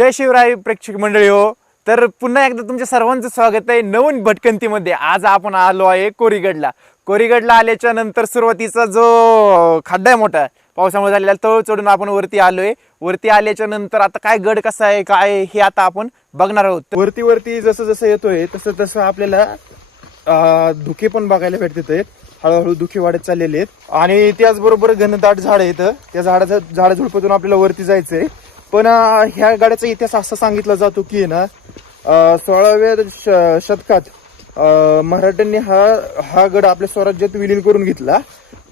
जय शिवराय प्रेक्षक मंडळी हो. तर पुन्हा एकदा तुमच्या सर्वांचं स्वागत आहे नवीन भटकंतीमध्ये. आज आपण आलो आहे कोरीगडला. कोरीगडला आल्याच्यानंतर सुरुवातीचा जो खड्डा आहे मोठा पावसामुळे झालेला तळ चढून आपण वरती आलोय. वरती आल्याच्यानंतर आता काय गड कसा आहे काय हे आता आपण बघणार आहोत. वरती वरती जसं जसं येतोय तसं तसं आपल्याला धुके पण बघायला भेटत आहेत हळूहळू दुखी वाढत चाललेले आहेत. आणि त्याचबरोबर घनदाट झाड आहेत. त्या झाडाचं झाड झुडपातून आपल्याला वरती जायचंय. पण ह्या गाड्याचा इतिहास असा सांगितला जातो की ना सोळाव्या श- शतकात मराठ्यांनी हा हा गड आपल्या स्वराज्यात विलीन करून घेतला.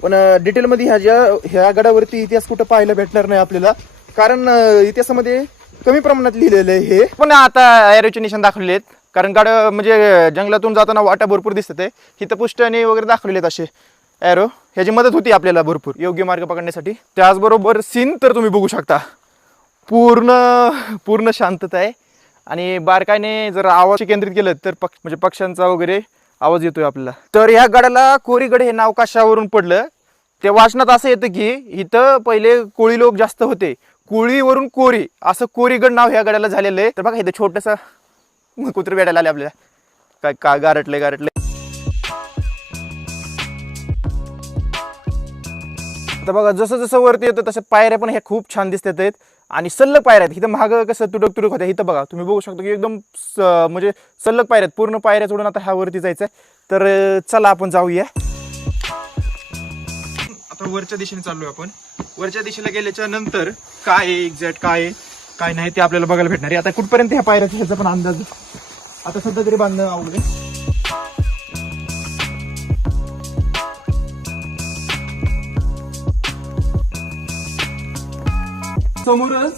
पण डिटेलमध्ये ह्या ज्या ह्या गडावरती इतिहास कुठं पाहायला भेटणार नाही आपल्याला. कारण इतिहासामध्ये कमी प्रमाणात लिहिलेलं आहे हे. पण आता एरोचे निशाण दाखवलेले आहेत. कारण गाड म्हणजे जंगलातून जाताना वाटा भरपूर दिसत आहे. इथं पुष्टाने वगैरे दाखवलेले आहेत असे एरो ह्याची मदत होती आपल्याला भरपूर. योग्य मार्ग पकडण्यासाठी. त्याचबरोबर सीन तर तुम्ही बघू शकता. पूर्ण पूर्ण शांतता आहे. आणि बारकाईने जर आवाज केंद्रित केलं तर पक्ष म्हणजे पक्ष्यांचा वगैरे आवाज येतोय आपल्याला. तर ह्या गडाला कोरीगड हे नाव कशावरून पडलं? ते वाचनात असं येतं की इथं पहिले कोळी लोक जास्त होते. कोळीवरून कोरी असं कोरीगड नाव ह्या गडाला झालेलं आहे. तर बघा इथं छोटंसं कुत्र भेटायला आले आपल्याला. काय का गारटले गारटले आता बघा जसं जसं वरती येतं तसं पायऱ्या पण ह्या खूप छान दिसतात आहेत. आणि सल्लग पायऱ्या आहेत. इथं महाग कसं तुडक तुडक होत्या इथं बघा तुम्ही बघू शकता की एकदम स- म्हणजे सल्लग पायऱ्या आहेत. पूर्ण पायऱ्या सोडून आता ह्या वरती जायचं आहे. तर चला आपण जाऊया. आता वरच्या दिशेने चाललोय आपण. वरच्या दिशेला गेल्याच्यानंतर काय आहे एक्झॅक्ट काय आहे काय नाही ते आपल्याला बघायला भेटणार आहे. आता कुठपर्यंत ह्या पायऱ्याचा ह्याचा पण अंदाज. आता सध्या तरी बांधणं आवडेल समोरच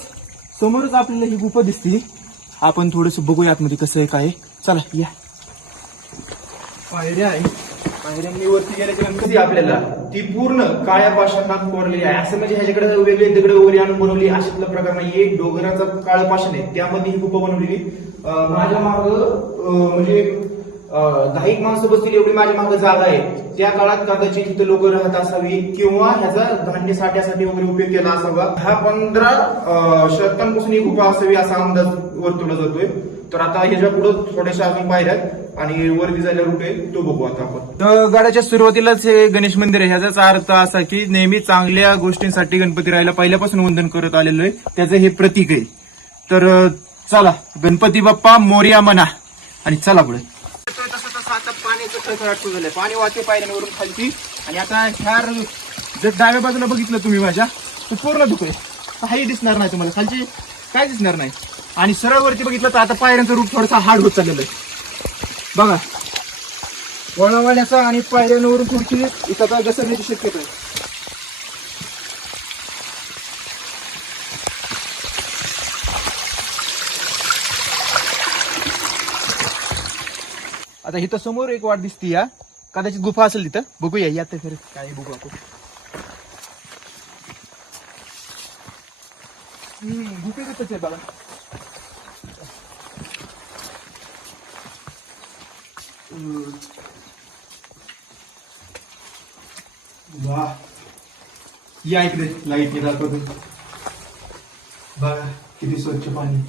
समोरच आपल्याला ही गुफा दिसते. आपण थोडस बघूया आतमध्ये कसं आहे काय आहे. चला या. पायऱ्या आहे पायऱ्यांनी वरती गेल्याच्यानंतर ती आपल्याला. ती पूर्ण काळ्या पाषाणात कोरलेली आहे. असं म्हणजे ह्याच्याकडे वेगळे दगड वगैरे आणून बनवली अशातला प्रकार नाही एक डोंगराचा काळ पाषाण आहे. त्यामध्ये ही गुफा बनवलेली. अं, माझ्या मार्ग म्हणजे दहा एक माणसं बसतील एवढी माझ्या मागे जागा आहे. त्या काळात कदाचित तिथे लोक राहत असावी किंवा ह्याचा धान्य साठ्यासाठी वगैरे उपयोग केला असावा. दहा पंधरा शतकांपासून एक उपाय असावी असा अंदाज वर्तवला जातोय. तर आता ह्याच्या पुढे थोड्याशा अजून पायऱ्यात आणि वरती जायला रूट आहे तो बघू आता आपण. गडाच्या सुरुवातीलाच हे गणेश मंदिर आहे. ह्याचा अर्थ असा की नेहमी चांगल्या गोष्टींसाठी गणपती राहायला पहिल्यापासून वंदन करत आलेलो आहे. त्याचं हे प्रतीक आहे. तर चला. गणपती बाप्पा मोर्या म्हणा आणि चला पुढे. तसं तसं आता पाण्याचं खळखळाट सुरू झालंय. पाणी वाहते पायऱ्यांवरून खालती. आणि आता ह्या जर डाव्या बाजूला बघितलं तुम्ही माझ्या तर पूर्ण धुके काही दिसणार नाही तुम्हाला. खालची काय दिसणार नाही. आणि सरळ वरती बघितलं तर आता पायऱ्यांचं रूप थोडासा हार्ड होत चाललेलं आहे. बघा. वळवण्याचा आणि पायऱ्यांवरून पुढची इथं घसरण्याची शक्यता आहे. आता इथं समोर एक वाट दिसती या कदाचित गुफा असेल तिथं. बघूया या तर खरं काय बघू आपण. गुफेतच आहे. वा. या इकडे लाइट दाखवतो बघा किती स्वच्छ पाणी.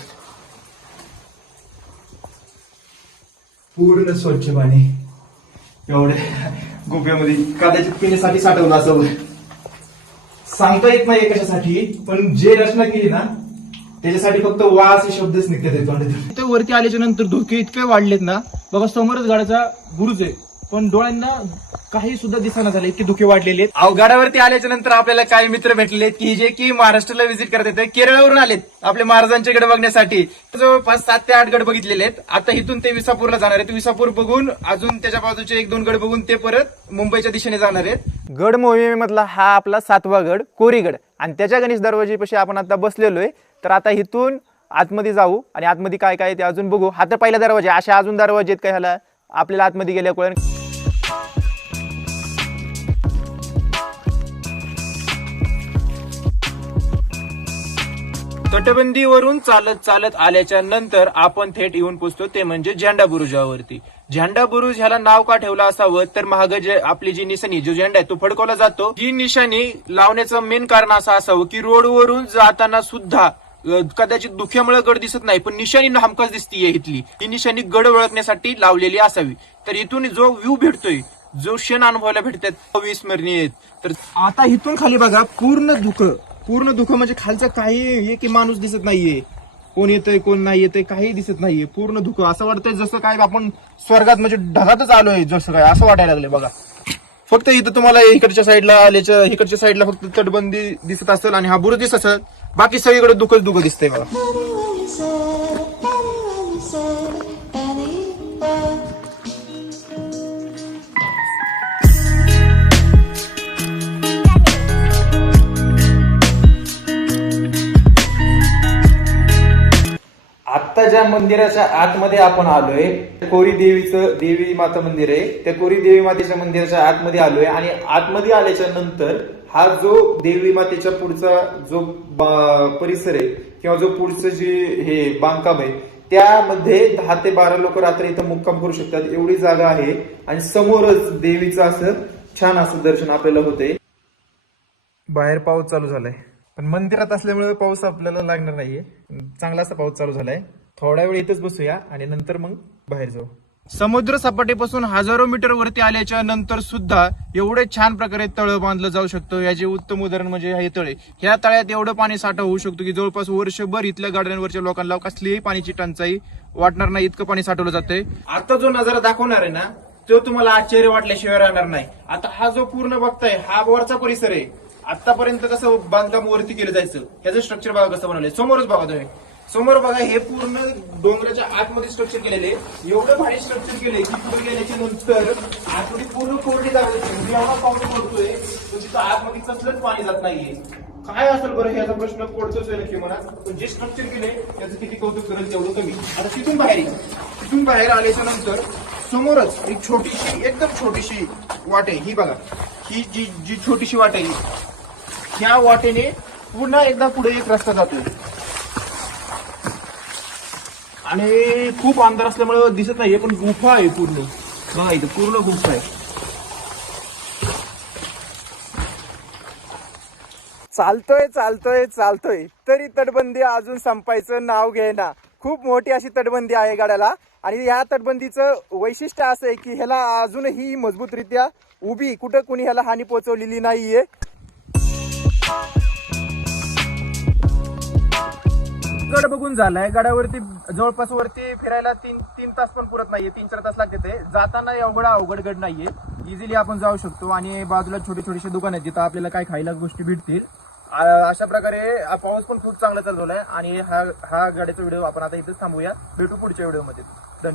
पूर्ण स्वच्छ पाणी एवढे गोप्यामध्ये कदाचित पिण्यासाठी साठवलं असावं सांगता येत नाही कशासाठी पण जे रचना केली ना त्याच्यासाठी फक्त वास हे शब्दच निघतात तोंडातून. ते वरती आल्याच्यानंतर धोके इतके वाढलेत ना बघा समोरच गाड्याचा गुरुच आहे. पण डोळ्यांना काही सुद्धा दिसना झाले. इतके धुके वाढलेले आहेत. अहो, गाड्यावरती आल्याच्यानंतर आपल्याला काही मित्र भेटले की जे की महाराष्ट्राला व्हिजिट करत येते केरळवरून आलेत. आपल्या महाराजांचे गड बघण्यासाठी. जवळपास सात ते आठ गड बघितलेले आहेत. आता इथून ते विसापूरला जाणार आहेत. विसापूर बघून अजून त्याच्या बाजूचे एक दोन गड बघून ते परत मुंबईच्या दिशेने जाणार आहेत. गड मोहिमेमधला हा आपला सातवा गड कोरीगड आणि त्याच्या गणेश दरवाजेपाशी आपण आता बसलेलो आहे तर आता इथून आतमध्ये जाऊ आणि आतमध्ये काय काय आहे ते अजून बघू. हा तर पहिला दरवाजा आहे. अशा अजून दरवाजे आहेत काय ह्याला? आपल्याला आतमध्ये गेल्या तटबंदीवरून चालत चालत आल्याच्यानंतर आपण थेट येऊन पोचतो ते म्हणजे झेंडा बुरुजावरती. झेंडा बुरुज ह्याला नाव का ठेवलं असावं? तर महाग जे आपली जी निशाणी जो झेंडा आहे तो फडकवला जातो. ही निशाणी लावण्याचं मेन कारण असं असावं की रोडवरून जाताना सुद्धा कदाचित दुख्यामुळे गड दिसत नाही पण निशाणी हमखास दिसतीये इथली. ही निशाणी गड ओळखण्यासाठी लावलेली असावी. तर इथून जो व्ह्यू भेटतोय जो क्षण अनुभवायला भेटतात अविस्मरणीय आहेत. तर आता इथून खाली बघा पूर्ण धुकं. पूर्ण दुःख म्हणजे खालचं काही एक की माणूस दिसत नाहीये. कोण येतंय कोण नाही येतंय काही दिसत नाहीये. पूर्ण दुःख. असं वाटतंय जसं काय आपण स्वर्गात म्हणजे ढगातच आलोय जसं काय असं वाटायला लागले बघा. फक्त इथं तुम्हाला इकडच्या साईडला आल्याच्या इकडच्या साईडला फक्त तटबंदी दिसत असेल आणि हा बुरु दिसत असेल. बाकी सगळीकडे दुःखच दुःख दिसतंय बघा. आता ज्या मंदिराच्या आतमध्ये आपण आलोय. कोरी देवीचं देवी माता मंदिर आहे. त्या कोरी देवी मातेच्या मंदिराच्या आतमध्ये आलोय आणि आतमध्ये आल्याच्यानंतर हा जो देवी मातेच्या पुढचा जो परिसर आहे किंवा जो पुढचं जे हे बांधकाम आहे त्यामध्ये दहा ते बारा लोक रात्री इथं मुक्काम करू शकतात. एवढी जागा आहे आणि समोरच देवीचं असं छान असं दर्शन आपल्याला होते बाहेर पाऊस चालू झालाय. पण मंदिरात असल्यामुळे पाऊस आपल्याला लागणार नाहीये. चांगला असा पाऊस चालू झालाय. थोडा वेळ इथंच बसूया आणि नंतर मग बाहेर जाऊ. समुद्र सपाटीपासून हजारो मीटर वरती आल्याच्यानंतर सुद्धा एवढे छान प्रकारे तळ बांधलं जाऊ शकतं. याचे उत्तम उदाहरण म्हणजे हे तळे ह्या तळ्यात एवढं पाणी साठा होऊ शकतो की जवळपास वर्षभर इथल्या गार्डनवरच्या लोकांना कसलीही पाण्याची टंचाई वाटणार नाही इतकं पाणी साठवलं जातंय. आता जो नजारा दाखवणार आहे ना तो तुम्हाला आश्चर्य वाटल्याशिवाय राहणार नाही. आता हा जो पूर्ण बघताय हा वरचा परिसर आहे. आतापर्यंत कसं बांधकाम वरती केलं जायचं ह्याचं स्ट्रक्चर बघा कसं बनवलंय. समोरच बघा तुम्ही. समोर बघा हे पूर्ण डोंगराच्या आतमध्ये स्ट्रक्चर केलेले एवढं भारी स्ट्रक्चर केले की पुढे गेल्याच्यानंतर आतमध्ये पूर्ण कोरडी जागा दिसते. म्हणजे एवढा पाऊस पडतोय म्हणजे तिथं आतमध्ये कसलंच पाणी जात नाहीये. काय असेल बरं याचा प्रश्न पडतोच आहे नक्की मला पण जे स्ट्रक्चर केले त्याचं किती कौतुक करेल तेवढं कमी. आता तिथून बाहेर तिथून बाहेर आल्याच्यानंतर समोरच एक छोटीशी एकदम छोटीशी वाट आहे. ही बघा. ही जी जी छोटीशी वाट आहे ह्या वाटेने पुन्हा एकदा पुढे एक रस्ता जातोय. आणि खूप अंधार असल्यामुळे दिसत नाहीये पण गुफा आहे पूर्ण. बघा इथं पूर्ण गुफा आहे. चालतोय चालतोय चालतोय. तरी तटबंदी अजून संपायचं नाव घेना खूप मोठी अशी तटबंदी आहे गाड्याला. आणि या तटबंदीचं वैशिष्ट्य असं आहे की ह्याला अजूनही मजबूतरित्या उभी कुठं कुणी ह्याला हानी पोहोचवलेली नाहीये. गड बघून झालाय. गडावरती जवळपास वरती फिरायला तीन तीन तास पण पुरत नाहीये. तीन चार तास लागते ते. जाताना एवढा अवघड गड नाहीये. इझिली आपण जाऊ शकतो आणि बाजूला छोटे छोटेसे दुकान आहेत. जिथं आपल्याला काय खायला गोष्टी भेटतील. अशा प्रकारे पाऊस पण खूप चांगला चालू आणि हा हा गाडीचा व्हिडिओ आपण आता इथेच थांबूया. भेटू पुढच्या व्हिडिओमध्ये.